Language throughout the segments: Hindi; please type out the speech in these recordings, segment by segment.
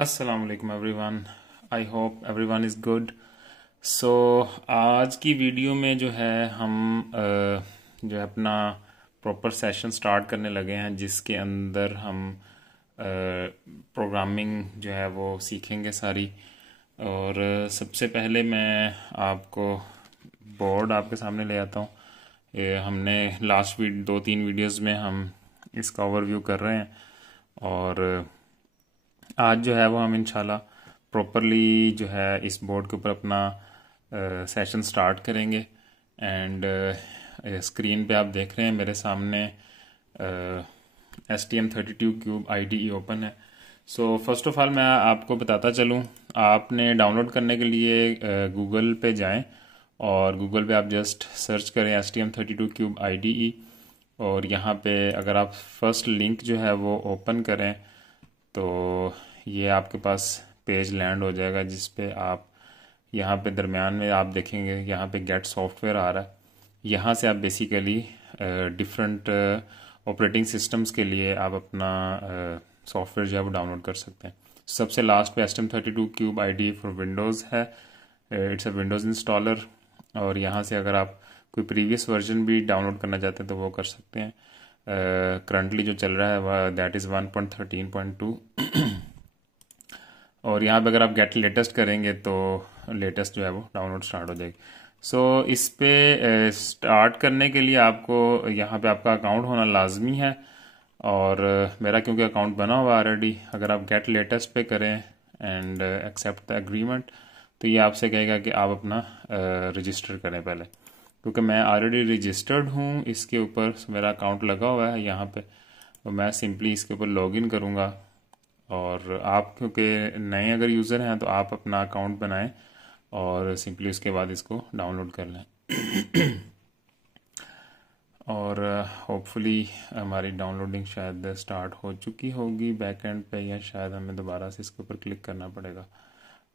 अस्सलाम वालेकुम everyone. I hope everyone is good. So आज की वीडियो में जो है हम जो है अपना प्रॉपर सेशन स्टार्ट करने लगे हैं, जिसके अंदर हम प्रोग्रामिंग जो है वो सीखेंगे सारी। और सबसे पहले मैं आपको बोर्ड आपके सामने ले आता हूँ। ये हमने लास्ट 2-3 वीडियोस में हम इसका ओवरव्यू कर रहे हैं, और आज जो है वो हम इंशाल्लाह प्रॉपरली जो है इस बोर्ड के ऊपर अपना सेशन स्टार्ट करेंगे। एंड स्क्रीन पे आप देख रहे हैं मेरे सामने STM32 क्यूब IDE ओपन है। सो फर्स्ट ऑफ ऑल मैं आपको बताता चलूँ, आपने डाउनलोड करने के लिए गूगल पे जाएं और गूगल पे आप जस्ट सर्च करें STM32 क्यूब IDE, और यहाँ पे अगर आप फर्स्ट लिंक जो है वो ओपन करें तो ये आपके पास पेज लैंड हो जाएगा, जिस पे आप यहाँ पे दरमियान में आप देखेंगे यहाँ पे गेट सॉफ्टवेयर आ रहा है। यहाँ से आप बेसिकली डिफरेंट ऑपरेटिंग सिस्टम्स के लिए आप अपना सॉफ्टवेयर जो है वो डाउनलोड कर सकते हैं। सबसे लास्ट पे STM32 cube IDE for Windows है। इट्स अ विंडोज़ इंस्टॉलर, और यहाँ से अगर आप कोई प्रीवियस वर्जन भी डाउनलोड करना चाहते हैं तो वो कर सकते हैं। करंटली जो चल रहा है वह दैट इज़ 1.13.2 और यहाँ पे अगर आप गेट लेटेस्ट करेंगे तो लेटेस्ट जो है वो डाउनलोड स्टार्ट हो जाएगी। सो इस पे स्टार्ट करने के लिए आपको यहाँ पे आपका अकाउंट होना लाजमी है, और मेरा क्योंकि अकाउंट बना हुआ ऑलरेडी, अगर आप गेट लेटेस्ट पे करें एंड एक्सेप्ट द एग्रीमेंट तो ये आपसे कहेगा कि आप अपना रजिस्टर करें पहले, क्योंकि मैं ऑलरेडी रजिस्टर्ड हूँ इसके ऊपर, मेरा अकाउंट लगा हुआ है यहाँ पे। तो मैं सिंपली इसके ऊपर लॉगिन करूँगा, और आप क्योंकि नए अगर यूज़र हैं तो आप अपना अकाउंट बनाएं और सिंपली उसके बाद इसको डाउनलोड कर लें। और होपफुली हमारी डाउनलोडिंग शायद स्टार्ट हो चुकी होगी बैक एंड पे, या शायद हमें दोबारा से इसके ऊपर क्लिक करना पड़ेगा।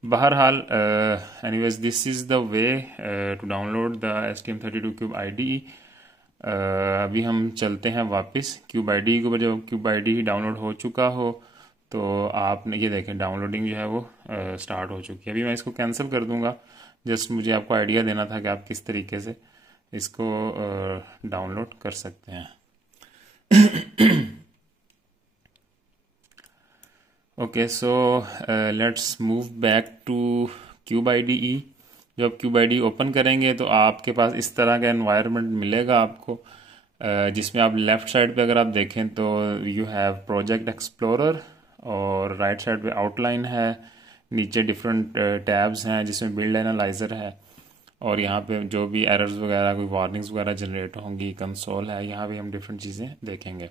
बहरहाल anyways this is the way to download the STM32 cube IDE। अभी हम चलते हैं वापस क्यूब IDE के ऊपर। जब क्यूब IDE डाउनलोड हो चुका हो तो आपने ये देखें डाउनलोडिंग जो है वो स्टार्ट हो चुकी है। अभी मैं इसको कैंसिल कर दूंगा, जस्ट मुझे आपको आइडिया देना था कि आप किस तरीके से इसको डाउनलोड कर सकते हैं। Okay, so let's move back two cube IDE। जब क्यूब IDE ओपन करेंगे तो आपके पास इस तरह का एनवायरनमेंट मिलेगा आपको, जिसमें आप लेफ़्ट साइड पे अगर आप देखें तो यू हैव प्रोजेक्ट एक्सप्लोरर, और राइट साइड पे आउटलाइन है, नीचे डिफरेंट टैब्स हैं जिसमें बिल्ड एनालाइजर है, और यहाँ पे जो भी एरर्स वगैरह कोई वार्निंग्स वगैरह जनरेट होंगी, कंसोल है, यहाँ भी हम डिफरेंट चीज़ें देखेंगे।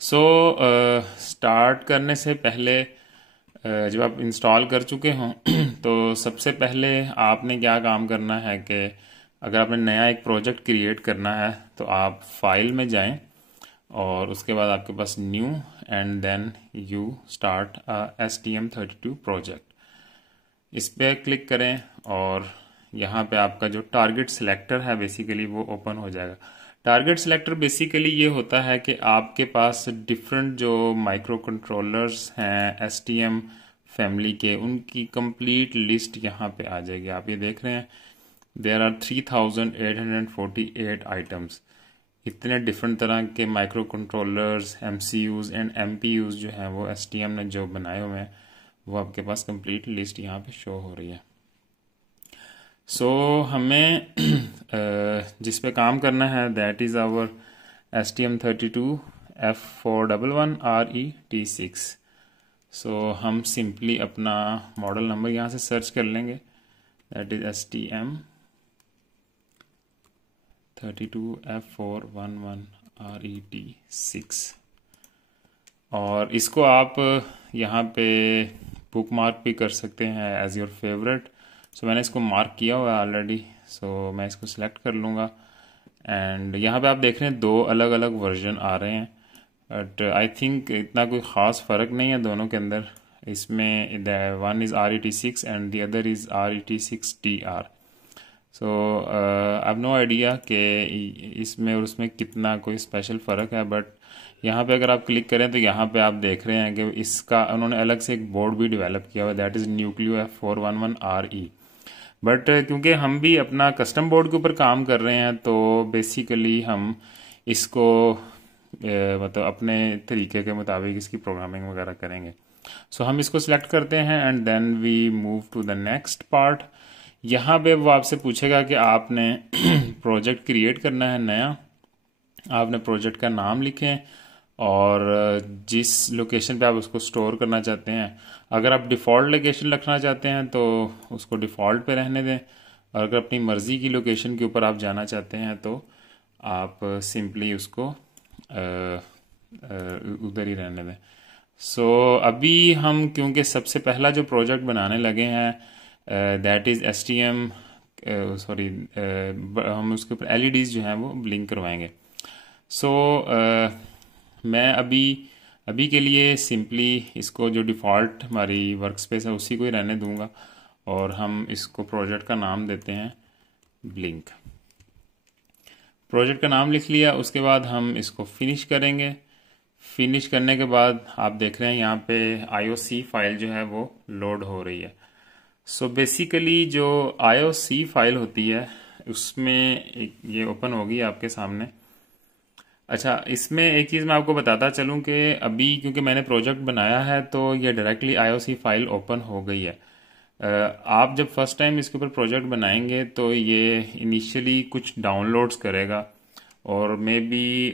सो स्टार्ट करने से पहले जब आप इंस्टॉल कर चुके हों तो सबसे पहले आपने क्या काम करना है कि अगर आपने नया एक प्रोजेक्ट क्रिएट करना है तो आप फाइल में जाएं, और उसके बाद आपके पास new and then you start STM32 project, इस पर क्लिक करें, और यहाँ पे आपका जो टारगेट सिलेक्टर है बेसिकली वो ओपन हो जाएगा। टारगेट सिलेक्टर बेसिकली ये होता है कि आपके पास डिफरेंट जो माइक्रो कंट्रोलर्स हैं STM फैमिली के, उनकी कंप्लीट लिस्ट यहाँ पे आ जाएगी। आप ये देख रहे हैं देयर आर 3848 आइटम्स। इतने डिफरेंट तरह के micro controllers, MCUs and MPUs जो हैं वो STM ने जो बनाए हुए हैं वो आपके पास कंप्लीट लिस्ट यहाँ पे शो हो रही है। सो हमें जिस पे काम करना है that is our STM32 F411 RET6। सो हम सिंपली अपना मॉडल नंबर यहाँ से सर्च कर लेंगे, that is STM32 F411 RET6, और इसको आप यहाँ पे बुक मार्क भी कर सकते हैं एज योर फेवरेट। सो मैंने इसको मार्क किया हुआ है ऑलरेडी, सो मैं इसको सिलेक्ट कर लूँगा। एंड यहाँ पे आप देख रहे हैं दो अलग अलग वर्जन आ रहे हैं, बट आई थिंक इतना कोई ख़ास फ़र्क नहीं है दोनों के अंदर। इसमें one is RET6 and the other is RET6TR। So I have no idea कि इसमें और उसमें कितना कोई स्पेशल फ़र्क है, बट यहाँ पे अगर आप क्लिक करें तो यहाँ पे आप देख रहे हैं कि इसका उन्होंने अलग से एक बोर्ड भी डेवलप किया हुआ है, that is nucleo F411RE। But क्योंकि हम भी अपना कस्टम बोर्ड के ऊपर काम कर रहे हैं तो बेसिकली हम इसको मतलब अपने तरीके के मुताबिक इसकी प्रोग्रामिंग वगैरह करेंगे। सो हम इसको सिलेक्ट करते हैं and then we move to the next part. यहाँ पे वो आपसे पूछेगा कि आपने प्रोजेक्ट क्रिएट करना है नया, आपने प्रोजेक्ट का नाम लिखें और जिस लोकेशन पे आप उसको स्टोर करना चाहते हैं, अगर आप डिफ़ॉल्ट लोकेशन रखना चाहते हैं तो उसको डिफ़ॉल्ट पे रहने दें, और अगर अपनी मर्ज़ी की लोकेशन के ऊपर आप जाना चाहते हैं तो आप सिंपली उसको उधर ही रहने दें। सो अभी हम क्योंकि सबसे पहला जो प्रोजेक्ट बनाने लगे हैं दैट इज़ STM, सॉरी हम उसके ऊपर LEDs जो हैं वो ब्लिंक करवाएंगे। सो मैं अभी के लिए सिंपली इसको जो डिफ़ॉल्ट हमारी वर्क स्पेस है उसी को ही रहने दूंगा और हम इसको प्रोजेक्ट का नाम देते हैं ब्लिंक। प्रोजेक्ट का नाम लिख लिया, उसके बाद हम इसको फिनिश करेंगे। फिनिश करने के बाद आप देख रहे हैं यहाँ पे IOC फाइल जो है वो लोड हो रही है। सो बेसिकली जो IOC फाइल होती है उसमें ये ओपन होगी आपके सामने। अच्छा, इसमें एक चीज़ मैं आपको बताता चलूँ कि अभी क्योंकि मैंने प्रोजेक्ट बनाया है तो ये डायरेक्टली IOC फाइल ओपन हो गई है। आप जब फर्स्ट टाइम इसके ऊपर प्रोजेक्ट बनाएंगे तो ये इनिशियली कुछ डाउनलोड्स करेगा और मे बी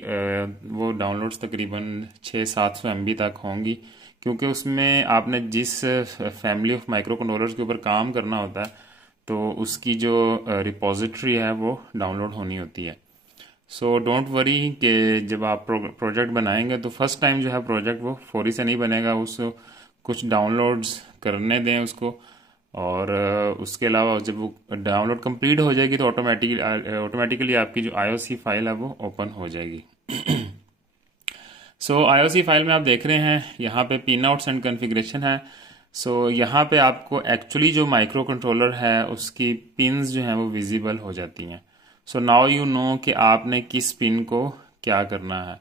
वो डाउनलोड्स तकरीबन 600-700 MB तक होंगी, क्योंकि उसमें आपने जिस फैमिली ऑफ माइक्रो कंट्रोलर्स के ऊपर काम करना होता है तो उसकी जो रिपोजिटरी है वो डाउनलोड होनी होती है। सो डोंट वरी कि जब आप प्रोजेक्ट बनाएंगे तो फर्स्ट टाइम जो है प्रोजेक्ट वो फौरी से नहीं बनेगा, उसको कुछ डाउनलोड्स करने दें उसको, और उसके अलावा जब वो डाउनलोड कंप्लीट हो जाएगी तो ऑटोमेटिकली आपकी जो IOC फाइल है वो ओपन हो जाएगी। सो IOC फाइल में आप देख रहे हैं यहाँ पे पिन आउट्स एंड कॉन्फ़िगरेशन है। सो यहाँ पे आपको एक्चुअली जो माइक्रो कंट्रोलर है उसकी पिन्स जो हैं वो विजिबल हो जाती हैं। सो नाउ यू नो कि आपने किस पिन को क्या करना है।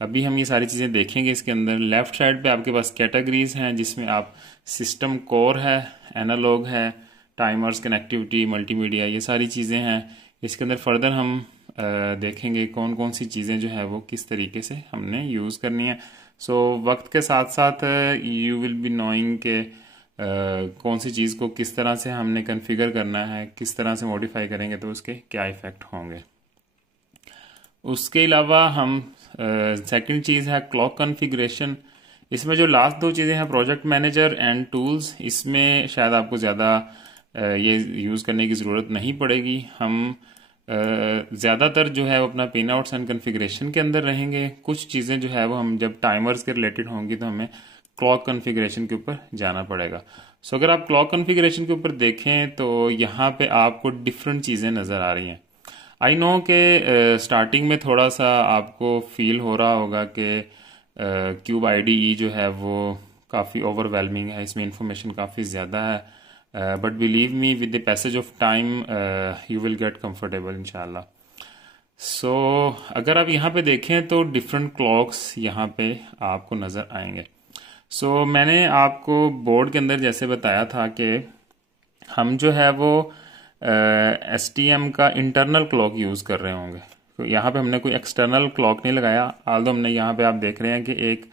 अभी हम ये सारी चीज़ें देखेंगे इसके अंदर। लेफ्ट साइड पे आपके पास कैटेगरीज हैं जिसमें आप सिस्टम कोर है, एनालॉग है, टाइमर्स, कनेक्टिविटी, मल्टीमीडिया, ये सारी चीज़ें हैं। इसके अंदर फर्दर हम देखेंगे कौन कौन सी चीज़ें जो है वो किस तरीके से हमने यूज़ करनी है। सो वक्त के साथ साथ यू विल बी नोइंग के कौन सी चीज़ को किस तरह से हमने कॉन्फ़िगर करना है, किस तरह से मॉडिफाई करेंगे तो उसके क्या इफ़ेक्ट होंगे। उसके अलावा हम सेकंड चीज़ है क्लॉक कॉन्फ़िगरेशन। इसमें जो लास्ट दो चीज़ें हैं प्रोजेक्ट मैनेजर एंड टूल्स, इसमें शायद आपको ज़्यादा ये यूज़ करने की ज़रूरत नहीं पड़ेगी। हम ज़्यादातर जो है वो अपना पिन आउट्स एंड कॉन्फ़िगरेशन के अंदर रहेंगे। कुछ चीज़ें जो है वो हम जब टाइमर्स के रिलेटेड होंगी तो हमें क्लॉक कॉन्फ़िगरेशन के ऊपर जाना पड़ेगा। सो अगर आप क्लॉक कॉन्फ़िगरेशन के ऊपर देखें तो यहाँ पे आपको डिफरेंट चीज़ें नज़र आ रही हैं। आई नो कि स्टार्टिंग में थोड़ा सा आपको फील हो रहा होगा कि क्यूब IDE जो है वो काफ़ी ओवरवेलमिंग है, इसमें इंफॉर्मेशन काफ़ी ज़्यादा है, but believe me with the passage of time you will get comfortable इंशाल्लाह। सो अगर आप यहाँ पे देखें तो डिफरेंट क्लॉक्स यहाँ पे आपको नज़र आएंगे। सो मैंने आपको बोर्ड के अंदर जैसे बताया था कि हम जो है वो STM का इंटरनल क्लॉक यूज़ कर रहे होंगे। तो यहाँ पे हमने कोई एक्सटर्नल क्लॉक नहीं लगाया, आल्दो हमने यहाँ पे आप देख रहे हैं कि एक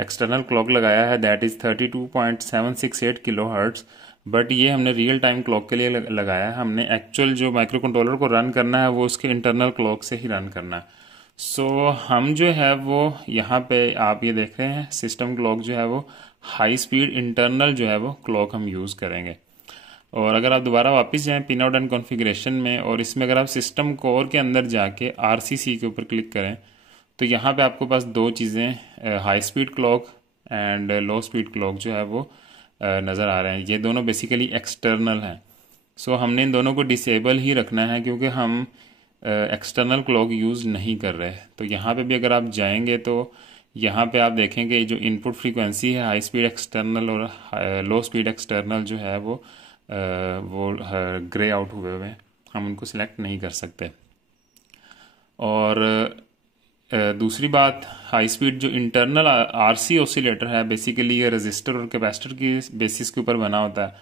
एक्सटर्नल क्लॉक लगाया है दैट इज़ 32.768 kHz, बट ये हमने रियल टाइम क्लॉक के लिए लगाया है। हमने एक्चुअल जो माइक्रो कंट्रोलर को रन करना है वो उसके इंटरनल क्लॉक से ही रन करना है। सो हम जो है वो यहाँ पे आप ये देख रहे हैं सिस्टम क्लॉक जो है वो हाई स्पीड इंटरनल जो है वो क्लॉक हम यूज़ करेंगे। और अगर आप दोबारा वापस जाएं पिन आउट एंड कॉन्फ़िगरेशन में और इसमें अगर आप सिस्टम कोर के अंदर जाके RCC के ऊपर क्लिक करें तो यहाँ पे आपको पास दो चीज़ें high speed clock and low speed clock जो है वो नज़र आ रहे हैं। ये दोनों बेसिकली एक्सटर्नल हैं। सो हमने इन दोनों को डिसेबल ही रखना है क्योंकि हम एक्सटर्नल क्लॉक यूज़ नहीं कर रहे। तो यहाँ पे भी अगर आप जाएंगे तो यहाँ पे आप देखेंगे जो इनपुट फ्रीक्वेंसी है हाई स्पीड एक्सटर्नल और लो स्पीड एक्सटर्नल जो है वो ग्रे आउट हुए हुए हैं, हम उनको सिलेक्ट नहीं कर सकते। और दूसरी बात, हाई स्पीड जो इंटरनल आरसी ऑसिलेटर है, बेसिकली ये रजिस्टर और कैपेसिटर की बेसिस के ऊपर बना होता है,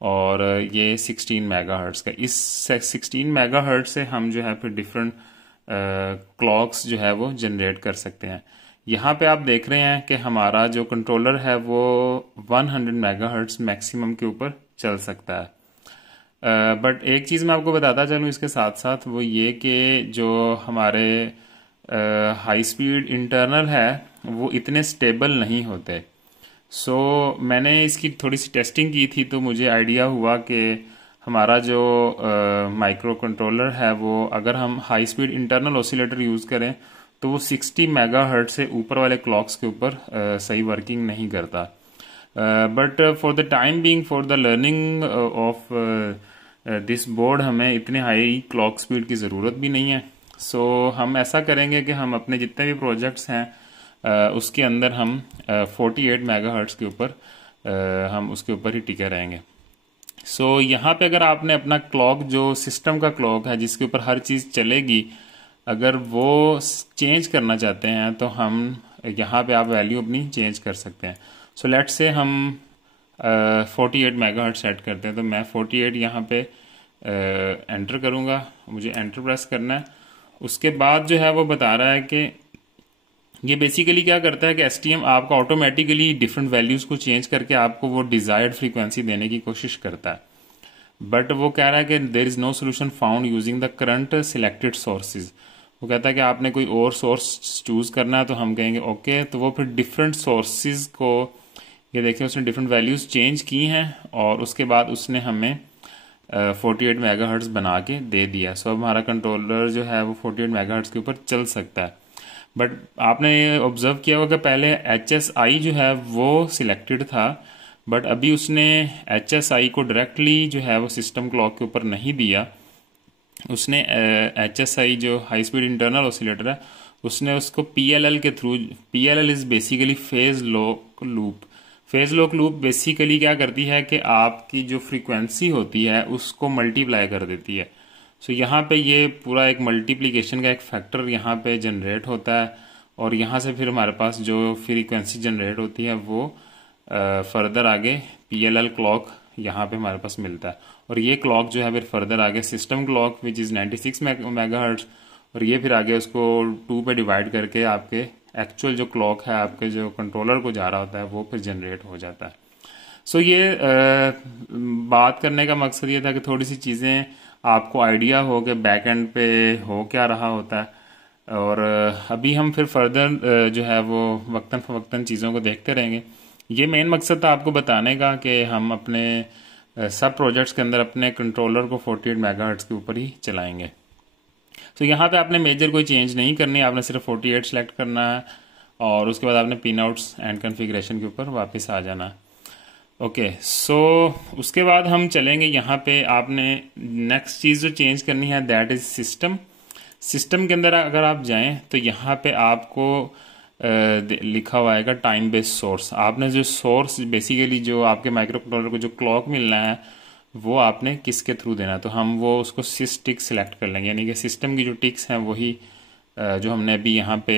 और ये 16 मेगाहर्ट्ज़ का। इस 16 मेगाहर्ट्ज़ से हम जो है फिर डिफरेंट क्लॉक्स जो है वो जनरेट कर सकते हैं। यहाँ पे आप देख रहे हैं कि हमारा जो कंट्रोलर है वो 100 मेगाहर्ट्ज़ मैक्सिमम के ऊपर चल सकता है। बट एक चीज़ मैं आपको बताता चलूँ इसके साथ साथ, वो ये कि जो हमारे हाई स्पीड इंटरनल है वो इतने स्टेबल नहीं होते। सो मैंने इसकी थोड़ी सी टेस्टिंग की थी, तो मुझे आइडिया हुआ कि हमारा जो माइक्रो कंट्रोलर है वो अगर हम high speed internal oscillator use करें तो वो 60 मेगाहर्ट्ज़ से ऊपर वाले क्लॉक्स के ऊपर सही वर्किंग नहीं करता। But for the time being, for the learning of this board, हमें इतने हाई क्लॉक स्पीड की ज़रूरत भी नहीं है। सो हम ऐसा करेंगे कि हम अपने जितने भी प्रोजेक्ट्स हैं उसके अंदर हम 48 मेगाहर्ट्ज़ के ऊपर हम उसके ऊपर ही टिके रहेंगे। सो यहाँ पे अगर आपने अपना क्लॉक, जो सिस्टम का क्लॉक है जिसके ऊपर हर चीज़ चलेगी, अगर वो चेंज करना चाहते हैं तो हम यहाँ पे आप वैल्यू अपनी चेंज कर सकते हैं। सो लेट्स से हम 48 मेगाहर्ट्ज़ सेट करते हैं, तो मैं 48 यहाँ पे एंटर करूँगा, मुझे एंटर प्रेस करना है। उसके बाद जो है वो बता रहा है कि ये बेसिकली क्या करता है कि एसटीएम आपको ऑटोमेटिकली डिफरेंट वैल्यूज़ को चेंज करके आपको वो डिज़ायर्ड फ्रीक्वेंसी देने की कोशिश करता है। बट वो कह रहा है कि there is no solution found using the current selected sources. वो कहता है कि आपने कोई और सोर्स चूज़ करना है, तो हम कहेंगे ओके। तो वो फिर डिफरेंट सोर्सेज को, ये देखिए उसने डिफरेंट वैल्यूज़ चेंज की हैं और उसके बाद उसने हमें 48 मेगाहर्ट्ज़ बना के दे दिया। सो अब हमारा कंट्रोलर जो है वो 48 मेगाहर्ट्ज़ के ऊपर चल सकता है। बट आपने ये ऑब्जर्व किया होगा कि पहले HSI जो है वो सिलेक्टेड था, बट अभी उसने HSI को डायरेक्टली जो है वो सिस्टम क्लॉक के ऊपर नहीं दिया। उसने HSI जो हाई स्पीड इंटरनल ऑसिलेटर है, उसने उसको PLL के through, PLL is basically phase lock loop. Phase lock loop basically क्या करती है कि आपकी जो फ्रीक्वेंसी होती है उसको मल्टीप्लाई कर देती है। सो यहाँ पे ये पूरा एक मल्टीप्लिकेशन का एक फैक्टर यहाँ पे जनरेट होता है, और यहाँ से फिर हमारे पास जो फ्रीक्वेंसी जनरेट होती है वो फर्दर आगे PLL क्लॉक यहाँ पे हमारे पास मिलता है। और ये क्लॉक जो है फिर फर्दर आगे system clock which is 96 megahertz, और ये फिर आगे उसको 2 पे डिवाइड करके आपके एक्चुअल जो क्लॉक है आपके जो कंट्रोलर को जा रहा होता है वो फिर जनरेट हो जाता है। सो ये बात करने का मकसद ये था कि थोड़ी सी चीज़ें आपको आइडिया हो कि बैक एंड पे हो क्या रहा होता है, और अभी हम फिर फर्दर जो है वो वक्तन फवक्तन चीज़ों को देखते रहेंगे। ये मेन मकसद था आपको बताने का कि हम अपने सब प्रोजेक्ट्स के अंदर अपने कंट्रोलर को 48 मेगाहर्ट्ज़ के ऊपर ही चलाएंगे। तो यहाँ पे आपने मेजर कोई चेंज नहीं करनी है, आपने सिर्फ 48 सेलेक्ट करना है और उसके बाद आपने पिन आउट्स एंड कन्फिग्रेशन के ऊपर वापस आ जाना है। ओके, सो उसके बाद हम चलेंगे यहाँ पे। आपने नेक्स्ट चीज़ जो चेंज करनी है दैट इज़ सिस्टम। सिस्टम के अंदर अगर आप जाएं तो यहाँ पे आपको लिखा हुआ आएगा टाइम बेस्ड सोर्स। आपने जो सोर्स बेसिकली जो आपके माइक्रो कंट्रोलर को जो क्लॉक मिलना है वो आपने किसके थ्रू देना है, तो हम वो उसको सिस टिक सेलेक्ट कर लेंगे, यानी कि सिस्टम की जो टिक्स हैं वही जो हमने अभी यहाँ पे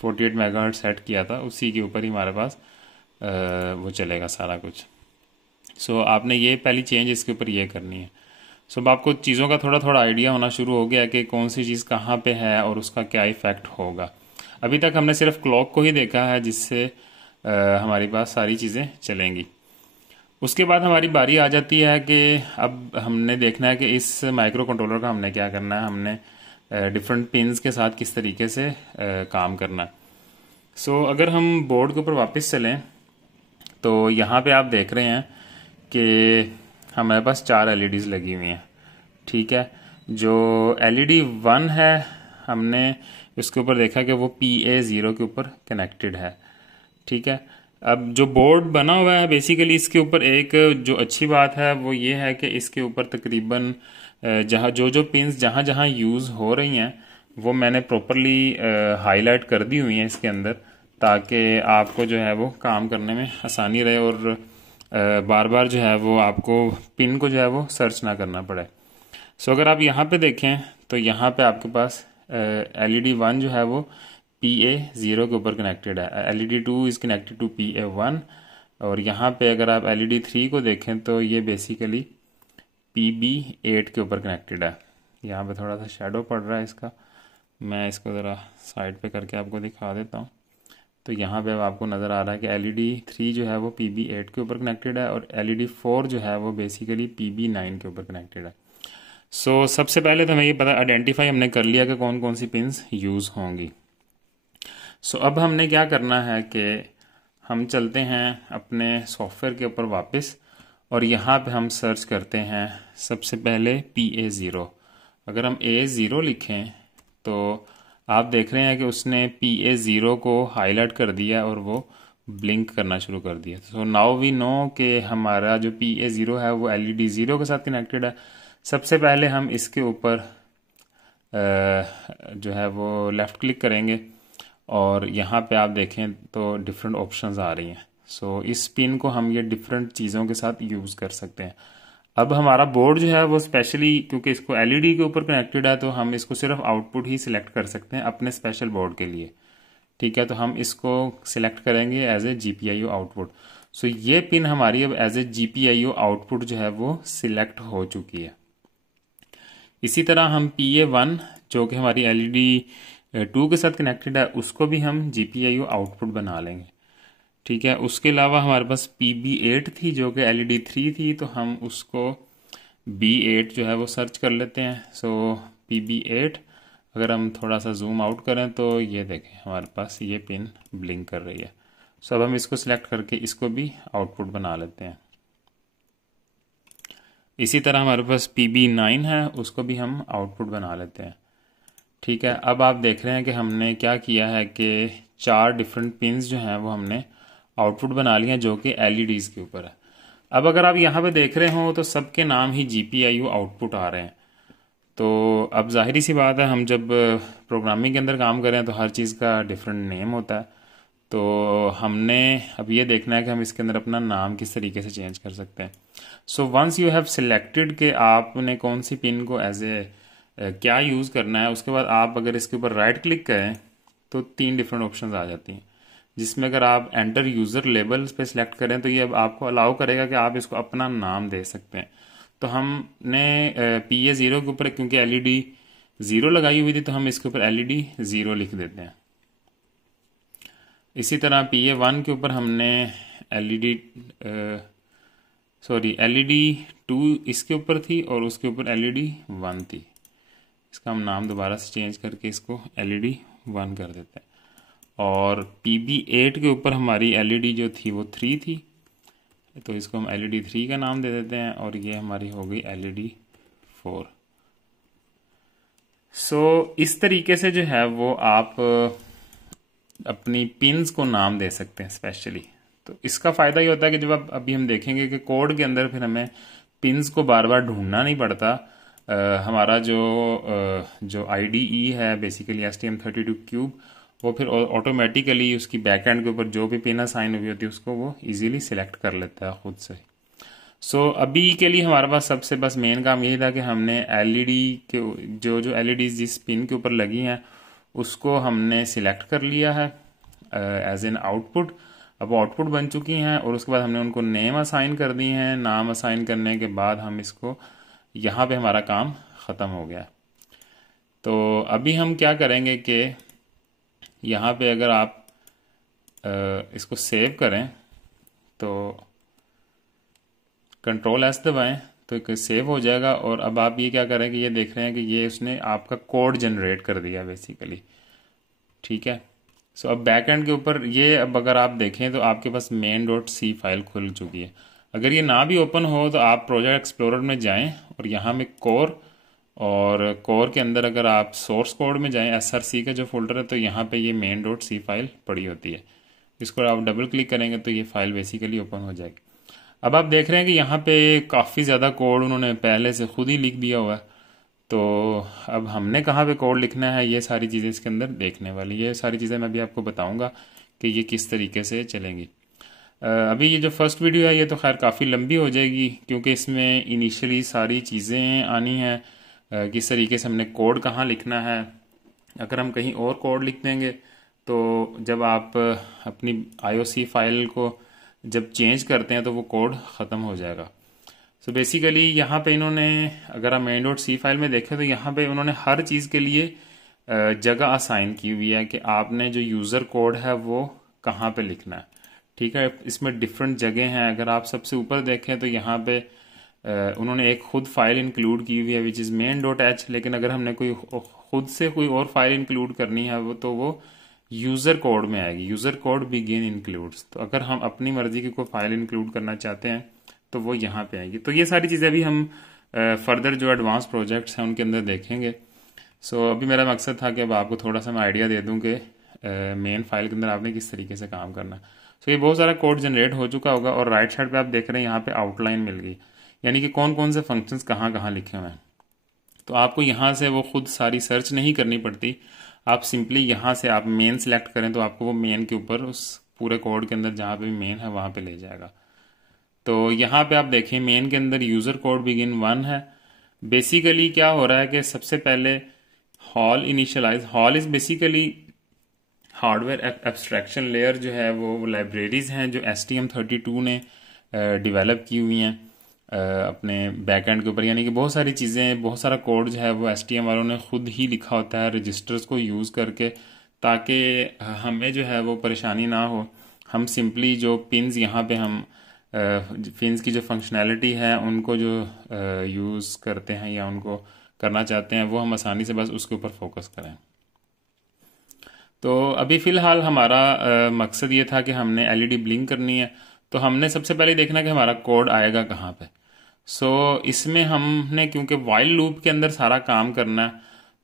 48 मेगाहर्ट्ज़ सेट किया था उसी के ऊपर ही हमारे पास वो चलेगा सारा कुछ। सो आपने ये पहली चेंज इसके ऊपर ये करनी है। सो अब आपको चीज़ों का थोड़ा थोड़ा आइडिया होना शुरू हो गया कि कौन सी चीज़ कहाँ पे है और उसका क्या इफ़ेक्ट होगा। अभी तक हमने सिर्फ क्लॉक को ही देखा है जिससे हमारी पास सारी चीज़ें चलेंगी। उसके बाद हमारी बारी आ जाती है कि अब हमने देखना है कि इस माइक्रो कंट्रोलर का हमने क्या करना है, हमने डिफरेंट पिन्स के साथ किस तरीके से काम करना है। सो अगर हम बोर्ड के ऊपर वापस चलें तो यहाँ पे आप देख रहे हैं कि हमारे पास 4 LEDs लगी हुई हैं। ठीक है, जो LED 1 है हमने उसके ऊपर देखा कि वो PA0 के ऊपर कनेक्टेड है। ठीक है, अब जो बोर्ड बना हुआ है बेसिकली इसके ऊपर एक जो अच्छी बात है वो ये है कि इसके ऊपर तकरीबन जहाँ जो पिन्स जहाँ जहाँ यूज़ हो रही हैं वो मैंने प्रॉपरली हाईलाइट कर दी हुई हैं इसके अंदर, ताकि आपको जो है वो काम करने में आसानी रहे और बार बार जो है वो आपको पिन को जो है वो सर्च ना करना पड़े। सो अगर आप यहाँ पे देखें तो यहाँ पे आपके पास LED 1 जो है वो PA0 के ऊपर कनेक्टेड है। LED2 is connected to PA1, और यहाँ पे अगर आप LED3 को देखें तो ये बेसिकली PB8 के ऊपर कनेक्टेड है। यहाँ पे थोड़ा सा शेडो पड़ रहा है इसका, मैं इसको ज़रा साइड पे करके आपको दिखा देता हूँ। तो यहाँ पे अब आपको नज़र आ रहा है कि LED3 जो है वो PB8 के ऊपर कनेक्टेड है, और LED4 जो है वो बेसिकली PB9 के ऊपर कनेक्टेड है। सो सबसे पहले तो हमें ये पता आइडेंटिफाई हमने कर लिया कि कौन कौन सी पिन्स यूज़ होंगी। सो अब हमने क्या करना है कि हम चलते हैं अपने सॉफ्टवेयर के ऊपर वापस, और यहाँ पे हम सर्च करते हैं सबसे पहले PA0। अगर हम A0 लिखें तो आप देख रहे हैं कि उसने PA0 को हाईलाइट कर दिया और वो ब्लिंक करना शुरू कर दिया। सो नाउ वी नो कि हमारा जो PA0 है वो LED0 के साथ कनेक्टेड है। सबसे पहले हम इसके ऊपर जो है वो लेफ़्ट क्लिक करेंगे, और यहाँ पे आप देखें तो डिफरेंट ऑप्शंस आ रही हैं। सो इस पिन को हम ये डिफरेंट चीज़ों के साथ यूज़ कर सकते हैं। अब हमारा बोर्ड जो है वो स्पेशली क्योंकि इसको LED के ऊपर कनेक्टेड है, तो हम इसको सिर्फ आउटपुट ही सिलेक्ट कर सकते हैं अपने स्पेशल बोर्ड के लिए। ठीक है, तो हम इसको सिलेक्ट करेंगे एज ए GPIO आउटपुट। सो ये पिन हमारी अब एज ए GPIO आउटपुट जो है वो सिलेक्ट हो चुकी है। इसी तरह हम PA1 जो कि हमारी LED2 के साथ कनेक्टेड है, उसको भी हम GPIO आउटपुट बना लेंगे। ठीक है, उसके अलावा हमारे पास PB8 थी जो कि LED3 थी, तो हम उसको B8 जो है वो सर्च कर लेते हैं। सो PB8 अगर हम थोड़ा सा जूम आउट करें तो ये देखें हमारे पास ये पिन ब्लिंक कर रही है। सो अब हम इसको सिलेक्ट करके इसको भी आउटपुट बना लेते हैं। इसी तरह हमारे पास PB9 है, उसको भी हम आउटपुट बना लेते हैं। ठीक है, अब आप देख रहे हैं कि हमने क्या किया है कि 4 डिफरेंट पिन्स जो हैं वो हमने आउटपुट बना लिए हैं जो कि LEDs के ऊपर है। अब अगर आप यहाँ पे देख रहे हो तो सबके नाम ही GPIO आउटपुट आ रहे हैं। तो अब जाहिर सी बात है, हम जब प्रोग्रामिंग के अंदर काम करें तो हर चीज़ का डिफरेंट नेम होता है। तो हमने अब ये देखना है कि हम इसके अंदर अपना नाम किस तरीके से चेंज कर सकते हैं। So once you have selected कि आपने कौन सी पिन को एज ए क्या यूज़ करना है, उसके बाद आप अगर इसके ऊपर राइट क्लिक करें तो 3 डिफरेंट ऑप्शंस आ जाती हैं, जिसमें अगर आप एंटर यूज़र लेबल्स पे सिलेक्ट करें तो ये अब आपको अलाउ करेगा कि आप इसको अपना नाम दे सकते हैं। तो हमने PA0 के ऊपर क्योंकि LED0 लगाई हुई थी तो हम इसके ऊपर LED0 लिख देते हैं। इसी तरह PA1 के ऊपर हमने LED2 इसके ऊपर थी और उसके ऊपर LED1 थी। इसका हम नाम दोबारा से चेंज करके इसको LED1 कर देते हैं। और PB8 के ऊपर हमारी LED जो थी वो 3 थी, तो इसको हम LED3 का नाम दे देते हैं, और ये हमारी हो गई LED4। सो इस तरीके से जो है वो आप अपनी पिन्स को नाम दे सकते हैं स्पेशली। तो इसका फ़ायदा ये होता है कि जब आप अभी हम देखेंगे कि कोड के अंदर फिर हमें पिन्स को बार बार ढूंढना नहीं पड़ता। हमारा जो IDE है बेसिकली STM32 क्यूब, वो फिर ऑटोमेटिकली उसकी बैकएंड के ऊपर जो भी पिन असाइन हुई होती है उसको वो इजीली सिलेक्ट कर लेता है खुद से। सो अभी के लिए हमारे पास सबसे बस मेन काम यही था कि हमने LED के जो LEDs जिस पिन के ऊपर लगी हैं उसको हमने सिलेक्ट कर लिया है एज एन आउटपुट। अब आउटपुट बन चुकी हैं और उसके बाद हमने उनको नेम असाइन कर दिए हैं। नाम असाइन करने के बाद हम इसको यहाँ पे हमारा काम ख़त्म हो गया। तो अभी हम क्या करेंगे कि यहाँ पे अगर आप इसको सेव करें तो Ctrl+S दबाएं तो एक सेव हो जाएगा। और अब आप ये क्या करें कि ये देख रहे हैं कि ये उसने आपका कोड जनरेट कर दिया बेसिकली। ठीक है, सो अब बैकएंड के ऊपर ये अब अगर आप देखें तो आपके पास main.c फाइल खुल चुकी है। अगर ये ना भी ओपन हो तो आप प्रोजेक्ट एक्सप्लोरर में जाएं और यहाँ में कोर, और कोर के अंदर अगर आप सोर्स कोड में जाएं SRC का जो फोल्डर है तो यहाँ पे ये main.c फाइल पड़ी होती है। इसको आप डबल क्लिक करेंगे तो ये फाइल बेसिकली ओपन हो जाएगी। अब आप देख रहे हैं कि यहाँ पे काफ़ी ज़्यादा कोड उन्होंने पहले से खुद ही लिख दिया हुआ है। तो अब हमने कहाँ पे कोड लिखना है ये सारी चीज़ें इसके अंदर देखने वाली, ये सारी चीज़ें मैं भी आपको बताऊंगा कि ये किस तरीके से चलेंगी। अभी ये जो फर्स्ट वीडियो है ये तो खैर काफ़ी लंबी हो जाएगी क्योंकि इसमें इनिशियली सारी चीज़ें आनी हैं, किस तरीके से हमने कोड कहाँ लिखना है। अगर हम कहीं और कोड लिख देंगे तो जब आप अपनी IOC फाइल को जब चेंज करते हैं तो वो कोड ख़त्म हो जाएगा। सो बेसिकली यहाँ पे इन्होंने, अगर आप main.c फाइल में देखें तो यहाँ पे उन्होंने हर चीज़ के लिए जगह असाइन की हुई है कि आपने जो यूज़र कोड है वो कहाँ पे लिखना है। ठीक है, इसमें डिफरेंट जगह हैं। अगर आप सबसे ऊपर देखें तो यहाँ पे उन्होंने एक खुद फाइल इंक्लूड की हुई है विच इज़ main.h, लेकिन अगर हमने कोई खुद से कोई और फाइल इंक्लूड करनी है वो यूज़र कोड में आएगी, यूज़र कोड बिगिन इंक्लूड्स। तो अगर हम अपनी मर्जी की कोई फाइल इंक्लूड करना चाहते हैं तो वो यहाँ पे आएगी। तो ये सारी चीज़ें अभी हम फर्दर जो एडवांस प्रोजेक्ट्स हैं उनके अंदर देखेंगे। सो अभी मेरा मकसद था कि अब आपको थोड़ा सा मैं आइडिया दे दूँ कि मेन फाइल के अंदर आपने किस तरीके से काम करना है। सो ये बहुत सारा कोड जनरेट हो चुका होगा और राइट साइड पे आप देख रहे हैं यहाँ पे आउटलाइन मिल गई, यानी कि कौन कौन से फंक्शंस कहाँ कहाँ लिखे हुए हैं। तो आपको यहाँ से वो खुद सारी सर्च नहीं करनी पड़ती, आप सिंपली यहाँ से आप मेन सेलेक्ट करें तो आपको वो मेन के ऊपर उस पूरे कोड के अंदर जहाँ पे भी मेन है वहाँ पे ले जाएगा। तो यहाँ पे आप देखें मेन के अंदर यूज़र कोड बिगिन 1 है। बेसिकली क्या हो रहा है कि सबसे पहले HAL initialize, HAL is basically hardware abstraction layer जो है वो लाइब्रेरीज हैं जो STM32 ने डेवलप की हुई हैं अपने बैकएंड के ऊपर, यानी कि बहुत सारी चीज़ें, बहुत सारा कोड जो है वो STM वालों ने खुद ही लिखा होता है रजिस्टर्स को यूज़ करके, ताकि हमें जो है वो परेशानी ना हो। हम सिंपली जो पिन्स यहाँ पे हम पिन्स की जो फंक्शनैलिटी है उनको जो यूज़ करते हैं या उनको करना चाहते हैं वो हम आसानी से बस उसके ऊपर फोकस करें। तो अभी फ़िलहाल हमारा मकसद ये था कि हमने LED ब्लिंक करनी है, तो हमने सबसे पहले देखना कि हमारा कोड आएगा कहाँ पे। इसमें हमने क्योंकि वाइल लूप के अंदर सारा काम करना है,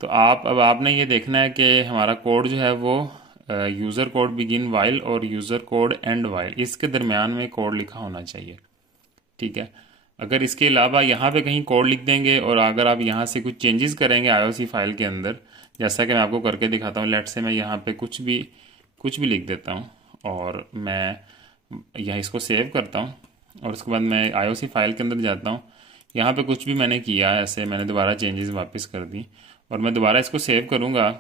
तो अब आपने ये देखना है कि हमारा कोड जो है वो यूज़र कोड बिगिन वाइल और यूज़र कोड एंड वाइल, इसके दरमियान में कोड लिखा होना चाहिए। ठीक है, अगर इसके अलावा यहाँ पे कहीं कोड लिख देंगे और अगर आप यहाँ से कुछ चेंजेस करेंगे IOC फाइल के अंदर, जैसा कि मैं आपको करके दिखाता हूँ, लेट से मैं यहाँ पे कुछ भी लिख देता हूँ और मैं यहाँ इसको सेव करता हूँ और उसके बाद मैं IOC फाइल के अंदर जाता हूँ। यहाँ पे कुछ भी मैंने किया ऐसे, मैंने दोबारा चेंजेस वापस कर दी और मैं दोबारा इसको सेव करूँगा,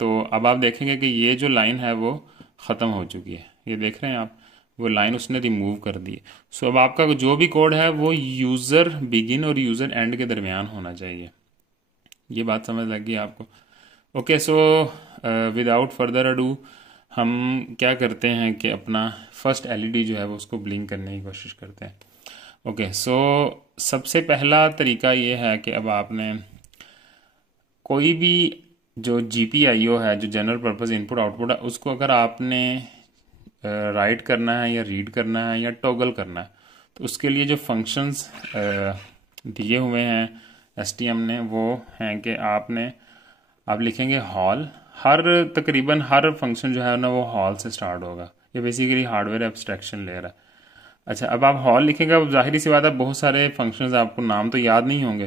तो अब आप देखेंगे कि ये जो लाइन है वो ख़त्म हो चुकी है। ये देख रहे हैं आप, वो लाइन उसने रिमूव कर दी है। सो अब आपका जो भी कोड है वो यूज़र बिगिन और यूज़र एंड के दरमियान होना चाहिए। ये बात समझ लग गई आपको? Okay, so without further ado हम क्या करते हैं कि अपना फर्स्ट LED जो है वो उसको ब्लिंक करने की कोशिश करते हैं। ओके, सो सबसे पहला तरीका ये है कि अब आपने कोई भी जो GPIO है, जो जनरल पर्पस इनपुट आउटपुट है, उसको अगर आपने राइट करना है या रीड करना है या टॉगल करना है, तो उसके लिए जो फंक्शंस दिए हुए हैं STM ने वो हैं कि आप लिखेंगे हॉल। तकरीबन हर फंक्शन जो है ना वो हॉल से स्टार्ट होगा। ये बेसिकली हार्डवेयर एब्स्ट्रैक्शन लेयर है। अच्छा, अब आप हॉल लिखेंगे, अब जाहिर सी बात है बहुत सारे फंक्शंस आपको नाम तो याद नहीं होंगे,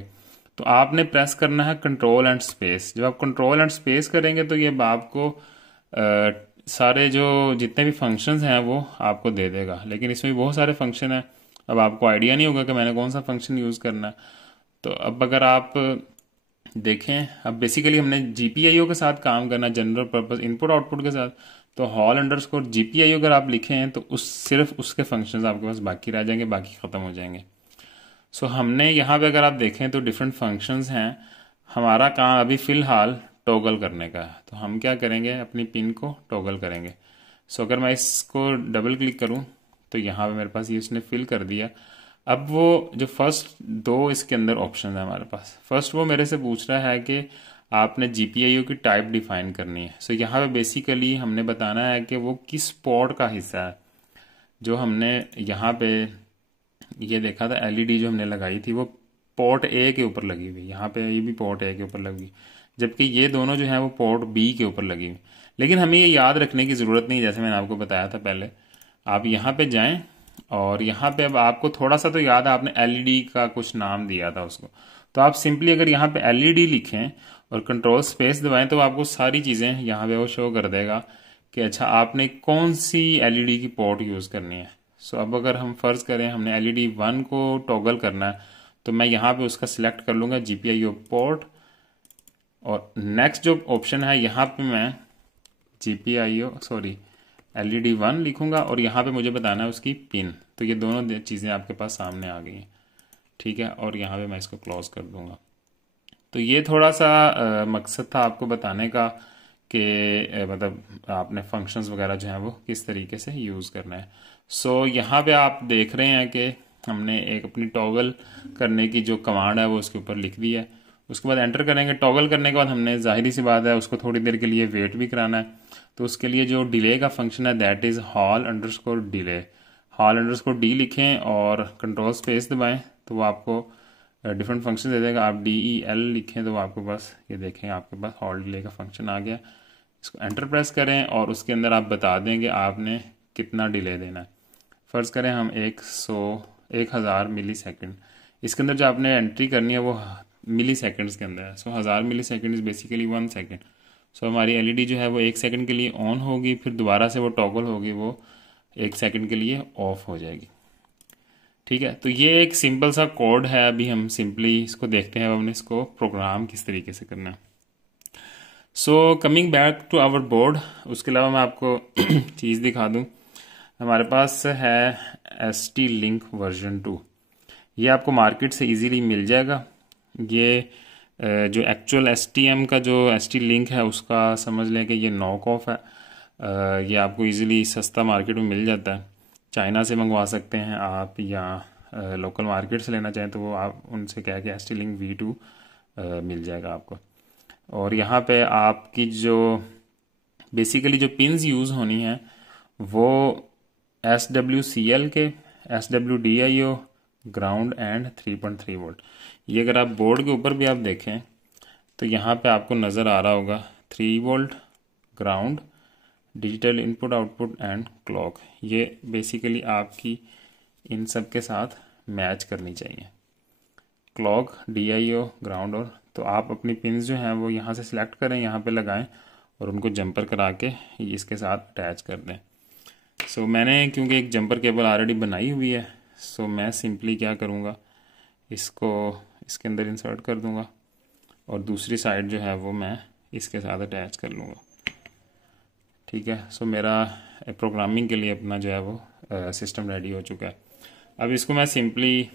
तो आपने प्रेस करना है कंट्रोल एंड स्पेस। जब आप कंट्रोल एंड स्पेस करेंगे तो ये आपको सारे जो जितने भी फंक्शंस हैं वो आपको दे देगा, लेकिन इसमें भी बहुत सारे फंक्शन हैं। अब आपको आइडिया नहीं होगा कि मैंने कौन सा फंक्शन यूज़ करना है। तो अब अगर आप देखें, अब बेसिकली हमने GPIO के साथ काम करना, जनरल पर्पस इनपुट आउटपुट के साथ, तो हॉल अंडरस्कोर GPIO अगर आप लिखे हैं तो सिर्फ उसके फंक्शंस आपके पास बाकी रह जाएंगे, बाकी ख़त्म हो जाएंगे। हमने यहाँ पे अगर आप देखें तो डिफरेंट फंक्शंस हैं। हमारा काम अभी फ़िलहाल टॉगल करने का है, तो हम क्या करेंगे, अपनी पिन को टॉगल करेंगे। अगर मैं इसको डबल क्लिक करूँ तो यहाँ पे मेरे पास ये उसने फिल कर दिया। अब वो जो फर्स्ट दो इसके अंदर ऑप्शन है हमारे पास, फर्स्ट वो मेरे से पूछ रहा है कि आपने GPIO की टाइप डिफाइन करनी है। यहाँ पे बेसिकली हमने बताना है कि वो किस पोर्ट का हिस्सा है। जो हमने यहाँ पे ये देखा था LED जो हमने लगाई थी वो पोर्ट A के ऊपर लगी हुई, यहाँ पे ये भी पोर्ट A के ऊपर लगी, जबकि ये दोनों जो हैं वो पोर्ट B के ऊपर लगी हुई। लेकिन हमें ये याद रखने की ज़रूरत नहीं, जैसे मैंने आपको बताया था पहले। आप यहाँ पे जाएं और यहाँ पे अब आपको थोड़ा सा तो याद है, आपने LED का कुछ नाम दिया था उसको, तो आप सिंपली अगर यहाँ पे LED लिखें और कंट्रोल स्पेस दबाएं तो आपको सारी चीज़ें यहाँ पे वो शो कर देगा कि अच्छा आपने कौन सी LED की पोर्ट यूज़ करनी है। अब अगर हम फ़र्ज़ करें हमने LED 1 को टॉगल करना है, तो मैं यहाँ पे उसका सिलेक्ट कर लूँगा GPIO पोर्ट, और नेक्स्ट जो ऑप्शन है यहाँ पे मैं GPIO सॉरी LED1 लिखूंगा और यहाँ पे मुझे बताना है उसकी पिन। तो ये दोनों चीज़ें आपके पास सामने आ गई हैं, ठीक है। और यहाँ पे मैं इसको क्लोज कर दूंगा। तो ये थोड़ा सा मकसद था आपको बताने का कि मतलब आपने फंक्शंस वगैरह जो हैं वो किस तरीके से यूज़ करना है। सो यहाँ पे आप देख रहे हैं कि हमने एक अपनी टॉगल करने की जो कमांड है वो उसके ऊपर लिख दी है। उसके बाद एंटर करेंगे। टॉगल करने के बाद हमने जाहिर सी बात है उसको थोड़ी देर के लिए वेट भी कराना है। तो उसके लिए जो डिले का फंक्शन है दैट इज़ हॉल_डिले। हॉल_डी लिखें और कंट्रोल स्पेस दबाएं तो वो आपको डिफरेंट फंक्शन दे देगा। आप DEL लिखें तो वो आपको बस ये देखें आपके पास हॉल डिले का फंक्शन आ गया। इसको एंटर प्रेस करें और उसके अंदर आप बता दें कि आपने कितना डिले देना है। फ़र्ज़ करें हम 1000 मिली सेकेंड, इसके अंदर जो आपने एंट्री करनी है वो मिली सेकेंड्स के अंदर है। सो 1000 मिली सेकेंड इज़ बेसिकली 1 सेकेंड। सो हमारी LED जो है वो 1 सेकेंड के लिए ऑन होगी, फिर दोबारा से वो टॉगल होगी, वो 1 सेकेंड के लिए ऑफ हो जाएगी, ठीक है। तो ये एक सिंपल सा कोड है। अभी हम सिंपली इसको देखते हैं, अब हमने इसको प्रोग्राम किस तरीके से करना है। So coming back to our board, उसके अलावा मैं आपको चीज़ दिखा दूँ। हमारे पास है ST-Link वर्जन 2। ये आपको मार्केट से इजीली मिल जाएगा। ये जो एक्चुअल STM का जो ST-Link है उसका समझ लें कि ये नॉक ऑफ है। ये आपको इजीली सस्ता मार्केट में मिल जाता है। चाइना से मंगवा सकते हैं आप, या लोकल मार्केट से लेना चाहें तो वो आप उनसे कह के ST-Link V2 मिल जाएगा आपको। और यहाँ पे आपकी जो बेसिकली जो पिन्स यूज़ होनी है वो SWCL के, SWDIO, ग्राउंड एंड 3.3 वोल्ट। ये अगर आप बोर्ड के ऊपर भी आप देखें तो यहाँ पे आपको नज़र आ रहा होगा 3 volt, ground, digital input output and clock. ये बेसिकली आपकी इन सब के साथ मैच करनी चाहिए, क्लॉक, DIO, ग्राउंड। और तो आप अपनी पिन्स जो हैं वो यहाँ से सिलेक्ट करें, यहाँ पे लगाएं और उनको जंपर करा के इसके साथ अटैच कर दें। सो मैंने क्योंकि एक जंपर केबल ऑलरेडी बनाई हुई है, सो मैं सिंपली क्या करूँगा, इसको इसके अंदर इंसर्ट कर दूँगा और दूसरी साइड जो है वो मैं इसके साथ अटैच कर लूँगा, ठीक है। सो मेरा प्रोग्रामिंग के लिए अपना जो है वो सिस्टम रेडी हो चुका है। अब इसको मैं सिंपली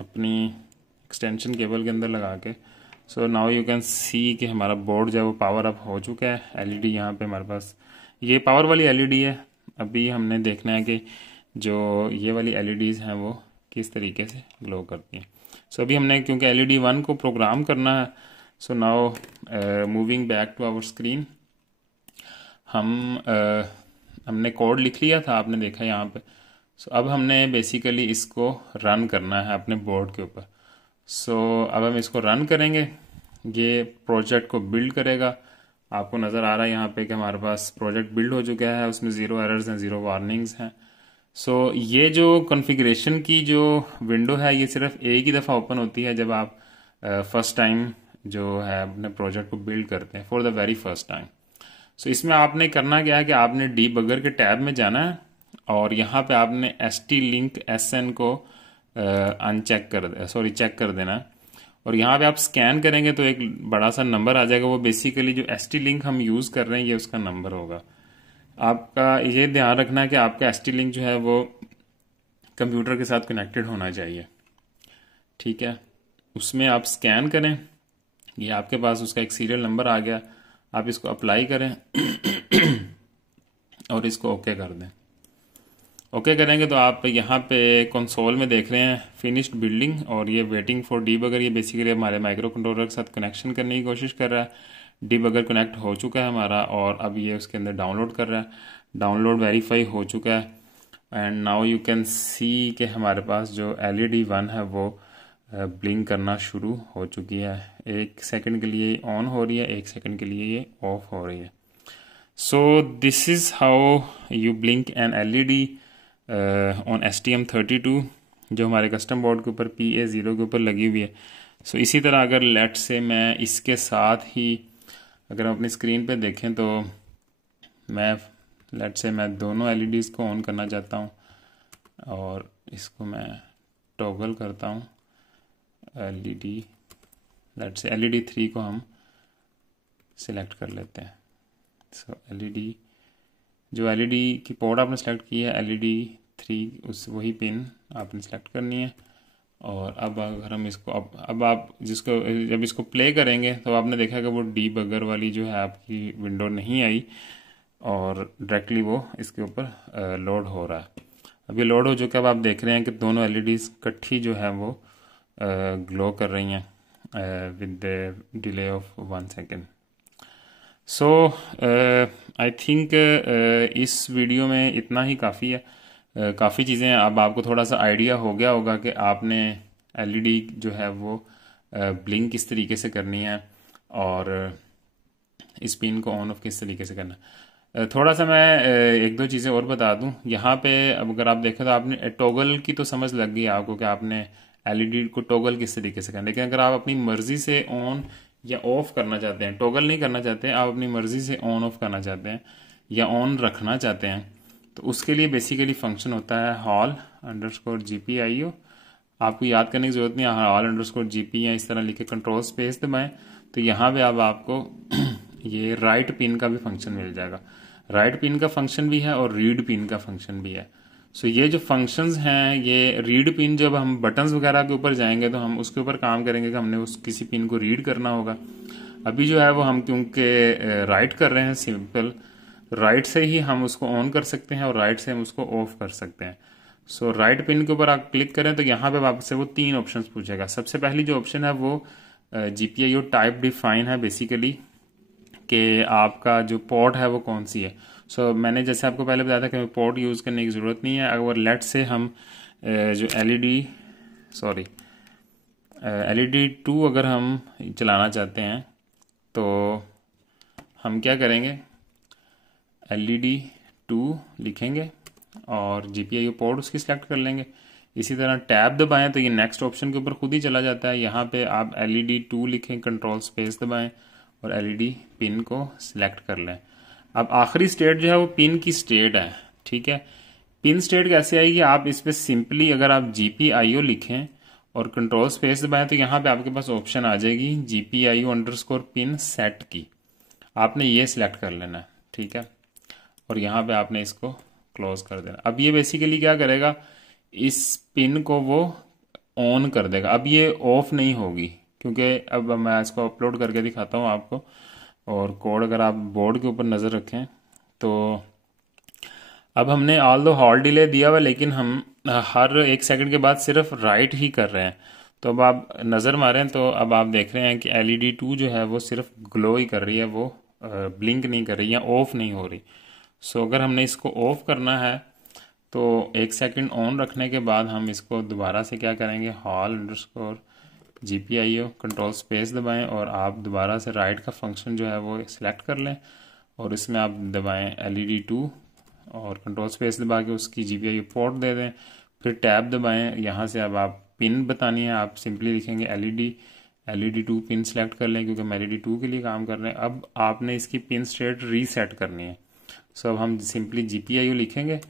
अपनी एक्सटेंशन केबल के अंदर लगा के, so now you can see कि हमारा बोर्ड जो है वो पावर अप हो चुका है। LED यहाँ पे हमारे पास ये पावर वाली LED है। अभी हमने देखना है कि जो ये वाली LEDs हैं वो किस तरीके से ग्लो करती हैं। सो अभी हमने क्योंकि LED1 को प्रोग्राम करना है, so now moving back to our screen, हमने कोड लिख लिया था, आपने देखा यहाँ पे। सो अब हमने बेसिकली इसको रन करना है अपने बोर्ड के ऊपर। सो अब हम इसको रन करेंगे, ये प्रोजेक्ट को बिल्ड करेगा। आपको नज़र आ रहा है यहाँ पे कि हमारे पास प्रोजेक्ट बिल्ड हो चुका है, उसमें 0 एरर्स हैं, 0 वार्निंग्स हैं। सो ये जो कॉन्फ़िगरेशन की जो विंडो है ये सिर्फ एक ही दफ़ा ओपन होती है जब आप फर्स्ट टाइम जो है अपने प्रोजेक्ट को बिल्ड करते हैं, for the very first time. So इसमें आपने करना क्या है कि आपने डीबगर के टैब में जाना है और यहाँ पे आपने ST-Link SN को चेक कर देना है। और यहाँ पे आप स्कैन करेंगे तो एक बड़ा सा नंबर आ जाएगा, वो बेसिकली जो ST-Link हम यूज़ कर रहे हैं ये उसका नंबर होगा। आपका ये ध्यान रखना है कि आपका ST-Link जो है वो कंप्यूटर के साथ कनेक्टेड होना चाहिए, ठीक है। उसमें आप स्कैन करें, ये आपके पास उसका एक सीरियल नंबर आ गया, आप इसको अप्लाई करें और इसको ओके कर दें। ओके करेंगे तो आप यहाँ पे कंसोल में देख रहे हैं फिनिश्ड बिल्डिंग और ये वेटिंग फॉर डीबगर। ये बेसिकली हमारे माइक्रो कंट्रोलर के साथ कनेक्शन करने की कोशिश कर रहा है। डीबगर कनेक्ट हो चुका है हमारा और अब ये उसके अंदर डाउनलोड कर रहा है। डाउनलोड वेरीफाई हो चुका है and now you can see कि हमारे पास जो LED1 है वो ब्लिंक करना शुरू हो चुकी है। 1 सेकंड के लिए ऑन हो रही है, 1 सेकंड के लिए ये ऑफ हो रही है। So this is how you blink an LED on STM32 जो हमारे कस्टम बोर्ड के ऊपर PA0 के ऊपर लगी हुई है। सो इसी तरह अगर लेट से मैं इसके साथ ही अगर हम अपनी स्क्रीन पे देखें तो मैं लेट से मैं दोनों LEDs को ऑन करना चाहता हूँ और इसको मैं टॉगल करता हूँ। लेट से LED 3 को हम सिलेक्ट कर लेते हैं, सो एलईडी, जो एलईडी की पोर्ट आपने सेलेक्ट की है एलईडी 3, उस वही पिन आपने सेलेक्ट करनी है। और अब अगर हम इसको अब आप जिसको जब इसको प्ले करेंगे तो आपने देखा कि वो डीबगर वाली जो है आपकी विंडो नहीं आई और डायरेक्टली वो इसके ऊपर लोड हो रहा है। अब ये लोड हो चुका है। अब आप देख रहे हैं कि दोनों एलईडीज इकट्ठी जो है वो ग्लो कर रही हैं with the delay of 1 second. So I think इस वीडियो में इतना ही काफ़ी है। काफ़ी चीज़ें अब आपको थोड़ा सा आइडिया हो गया होगा कि आपने एलईडी जो है वो ब्लिंक किस तरीके से करनी है और इस पिन को ऑन ऑफ किस तरीके से करना है। थोड़ा सा मैं एक दो चीज़ें और बता दूं। यहाँ पे अब अगर आप देखें तो आपने टॉगल की तो समझ लग गई आपको कि आपने एलईडी को टॉगल किस तरीके से करना है। लेकिन अगर आप अपनी मर्जी से ऑन या ऑफ करना चाहते हैं, टॉगल नहीं करना चाहते हैं, आप अपनी मर्जी से ऑन ऑफ करना चाहते हैं या ऑन रखना चाहते हैं, तो उसके लिए बेसिकली फंक्शन होता है hall_gpio। आपको याद करने की जरूरत नहीं है, hall_gp या इस तरह लिखे कंट्रोल स्पेस दबाएं तो यहाँ पे अब आपको ये राइट पिन का भी फंक्शन मिल जाएगा। राइट पिन का फंक्शन भी है और रीड पिन का फंक्शन भी है। सो ये जो फंक्शंस हैं, ये रीड पिन जब हम बटन्स वगैरह के ऊपर जाएंगे तो हम उसके ऊपर काम करेंगे कि हमने उस किसी पिन को रीड करना होगा। अभी जो है वो हम क्योंकि राइट कर रहे हैं, सिंपल राइट से ही हम उसको ऑन कर सकते हैं और राइट से हम उसको ऑफ कर सकते हैं। सो राइट पिन के ऊपर आप क्लिक करें तो यहाँ पे आपसे वो 3 ऑप्शंस पूछेगा। सबसे पहली जो ऑप्शन है वो जीपीआईओ टाइप डिफाइन है बेसिकली, कि आपका जो पोर्ट है वो कौन सी है। सो मैंने जैसे आपको पहले बताया था कि पोर्ट यूज़ करने की ज़रूरत नहीं है। अगर लेट से हम जो एलईडी 2 अगर हम चलाना चाहते हैं तो हम क्या करेंगे, एलईडी 2 लिखेंगे और जीपीआईओ पोर्ट उसकी सिलेक्ट कर लेंगे। इसी तरह टैब दबाएं तो ये नेक्स्ट ऑप्शन के ऊपर खुद ही चला जाता है। यहाँ पे आप एलईडी 2 लिखें, कंट्रोल स्पेस दबाएं और एलईडी पिन को सिलेक्ट कर लें। अब आखिरी स्टेट जो है वो पिन की स्टेट है, ठीक है। पिन स्टेट कैसे आएगी, आप इस पे सिंपली अगर आप जीपीआईओ लिखें और कंट्रोल स्पेस दबाएं तो यहाँ पे आपके पास ऑप्शन आ जाएगी GPIO_पिन सेट की। आपने ये सिलेक्ट कर लेना है, ठीक है, और यहाँ पे आपने इसको क्लोज कर देना। अब ये बेसिकली क्या करेगा, इस पिन को वो ऑन कर देगा। अब ये ऑफ नहीं होगी क्योंकि अब मैं इसको अपलोड करके दिखाता हूँ आपको। और कोड अगर आप बोर्ड के ऊपर नज़र रखें तो अब हमने ऑल दो हॉल डिले दिया हुआ, लेकिन हम हर 1 सेकंड के बाद सिर्फ राइट ही कर रहे हैं। तो अब आप नज़र मारें तो अब आप देख रहे हैं कि एलईडी 2 जो है वो सिर्फ ग्लो ही कर रही है, वो ब्लिंक नहीं कर रही या ऑफ नहीं हो रही। सो अगर हमने इसको ऑफ करना है तो 1 सेकंड ऑन रखने के बाद हम इसको दोबारा से क्या करेंगे, hall_GPIO कंट्रोल स्पेस दबाएं और आप दोबारा से राइट का फंक्शन जो है वो सिलेक्ट कर लें और इसमें आप दबाएं एलईडी 2 और कंट्रोल स्पेस दबा के उसकी GPIO पोर्ट दे दें। फिर टैब दबाएं, यहाँ से अब आप पिन बतानी है, आप सिंपली लिखेंगे एलईडी 2 पिन सेलेक्ट कर लें क्योंकि हम एलईडी 2 के लिए काम कर रहे हैं। अब आपने इसकी पिन स्टेट रीसेट करनी है। सो अब हम सिंपली GPIO लिखेंगे,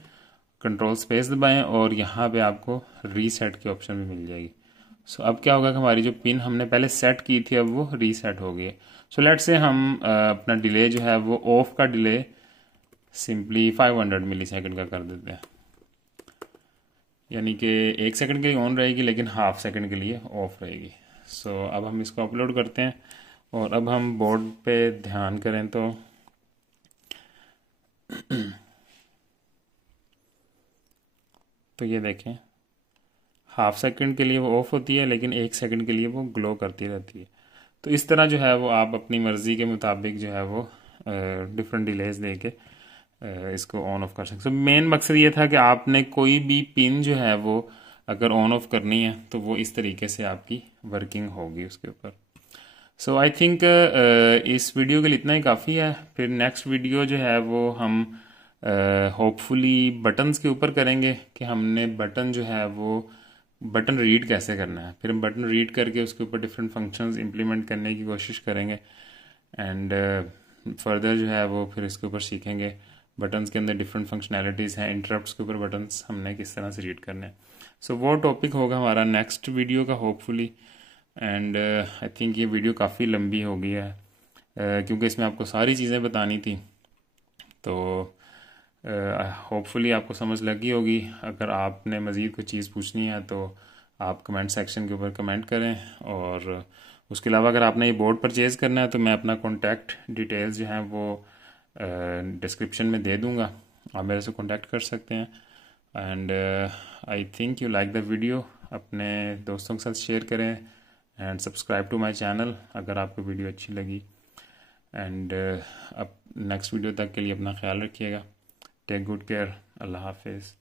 कंट्रोल स्पेस दबाएं और यहाँ पे आपको रीसेट की ऑप्शन भी मिल जाएगी। सो अब क्या होगा कि हमारी जो पिन हमने पहले सेट की थी अब वो रीसेट हो गई है। सो लेट से हम अपना डिले जो है वो ऑफ का डिले सिंपली 500 मिली सेकेंड का कर देते हैं, यानी कि 1 सेकंड के लिए ऑन रहेगी लेकिन हाफ सेकंड के लिए ऑफ रहेगी। सो अब हम इसको अपलोड करते हैं और अब हम बोर्ड पे ध्यान करें तो ये देखें, हाफ सेकंड के लिए वो ऑफ होती है लेकिन 1 सेकंड के लिए वो ग्लो करती रहती है। तो इस तरह जो है वो आप अपनी मर्ज़ी के मुताबिक जो है वो डिफरेंट डिलेज देके इसको ऑन ऑफ कर सकते। तो मेन मकसद ये था कि आपने कोई भी पिन जो है वो अगर ऑन ऑफ करनी है तो वो इस तरीके से आपकी वर्किंग होगी उसके ऊपर। सो आई थिंक इस वीडियो के लिए इतना ही काफ़ी है। फिर नेक्स्ट वीडियो जो है वो हम होपफुली बटन्स के ऊपर करेंगे कि हमने बटन जो है वो बटन रीड कैसे करना है। फिर हम बटन रीड करके उसके ऊपर डिफरेंट फंक्शंस इंप्लीमेंट करने की कोशिश करेंगे एंड फर्दर जो है वो फिर इसके ऊपर सीखेंगे। बटन्स के अंदर डिफरेंट फंक्शनैलिटीज़ हैं, इंटरप्ट्स के ऊपर बटन्स हमने किस तरह से रीड करने हैं। सो वो टॉपिक होगा हमारा नेक्स्ट वीडियो का होपफुली। एंड आई थिंक ये वीडियो काफ़ी लंबी हो गई है क्योंकि इसमें आपको सारी चीज़ें बतानी थी। तो होपफुली आपको समझ लगी होगी। अगर आपने मज़ीद कोई चीज़ पूछनी है तो आप कमेंट सेक्शन के ऊपर कमेंट करें। और उसके अलावा अगर आपने ये बोर्ड परचेज़ करना है तो मैं अपना कॉन्टैक्ट डिटेल्स जो हैं वो डिस्क्रिप्शन में दे दूँगा, आप मेरे से कॉन्टैक्ट कर सकते हैं। And I think you like the video, अपने दोस्तों के साथ शेयर करें and subscribe to my channel अगर आपको वीडियो अच्छी लगी। एंड अब नेक्स्ट वीडियो तक के लिए अपना ख्याल रखिएगा। Take good care. अल्लाह हाफिज़।